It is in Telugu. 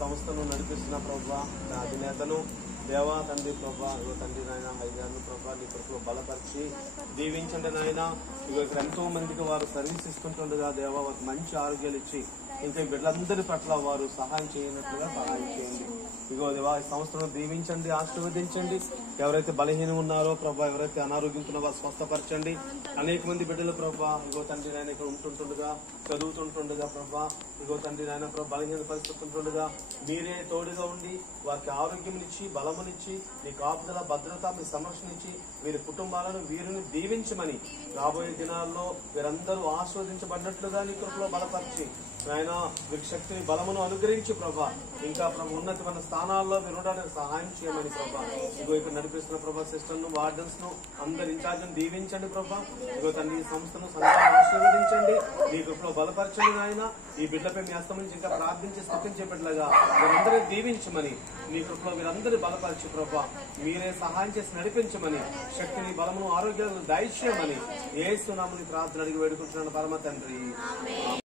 సంస్థను నడిపిస్తున్న ప్రభా నా అధినేతను దేవా తండ్రి ప్రభా ఇగో తండ్రి నాయన ఐదారు ప్రభా నీ కృపలో బలపరిచి దీవించండి నాయన. ఇగో ఇక్కడ ఎంతో మందికి వారు సర్వీస్ ఇస్తుంటుండగా దేవా వారికి మంచి ఆరోగ్యాలు ఇచ్చి ఇంకా బిడ్డలందరి పట్ల వారు సహాయం చేయనట్లుగా సహాయం చేయండి. ఇగో దేవా ఈ సంస్థను దీవించండి, ఆశీర్వదించండి. ఎవరైతే బలహీనం ఉన్నారో ప్రభా, ఎవరైతే అనారోగ్యంతో వారు స్వస్థపరచండి. అనేక మంది బిడ్డలు ప్రభా ఇగో తండ్రి నాయన ఇక్కడ ఉంటుండగా చదువుతుంటుండగా ప్రభా ఇగో తండ్రి నాయన ప్రభా బలహీన పరిస్థితి ఉంటుండగా మీరే తోడుగా ఉండి వారికి ఆరోగ్యం ఇచ్చి బలమునిచ్చి మీ కాపుదల భద్రత మీ సంరక్షణ ఇచ్చి వీరి కుటుంబాలను వీరిని దీవించమని రాబోయే దినాల్లో వీరందరూ ఆస్వాదించబడినట్లుగా నీ కృపలో బలపరిచి ఆయన వీరికి శక్తిని బలమును అనుగ్రహించి ప్రభా ఇంకా ఉన్నతమైన స్థానాల్లో మీరు ఉండడానికి సహాయం చేయమని ప్రభా ఇగో ఇక్కడ నడిపిస్తున్న ప్రభా సిస్టర్ ను వార్డెన్స్ ను అందరి ఇన్ఛార్జ్ దీవించండి ప్రభా. ఇగో తన ఈ సంస్థను సంఘాన్ని ఆశీర్వదించండి, నీ కృపలో బలపరచండి ఆయన. ఈ బిడ్డపై మీ హస్తం నుంచి ఇంకా ప్రార్థించి స్థుతించే బిడ్డలుగా వీరందరినీ దీవించమని నీ కృపలో వీరందరూ బలపరిచి ప్రభా మీరే సహాయం చేసి నడిపించమని శక్తిని బలమును ఆరోగ్యాలను దయచేయమని యేసు నామమున ప్రార్థన అడిగి వేడుకుంటున్నాను పరమ తండ్రి.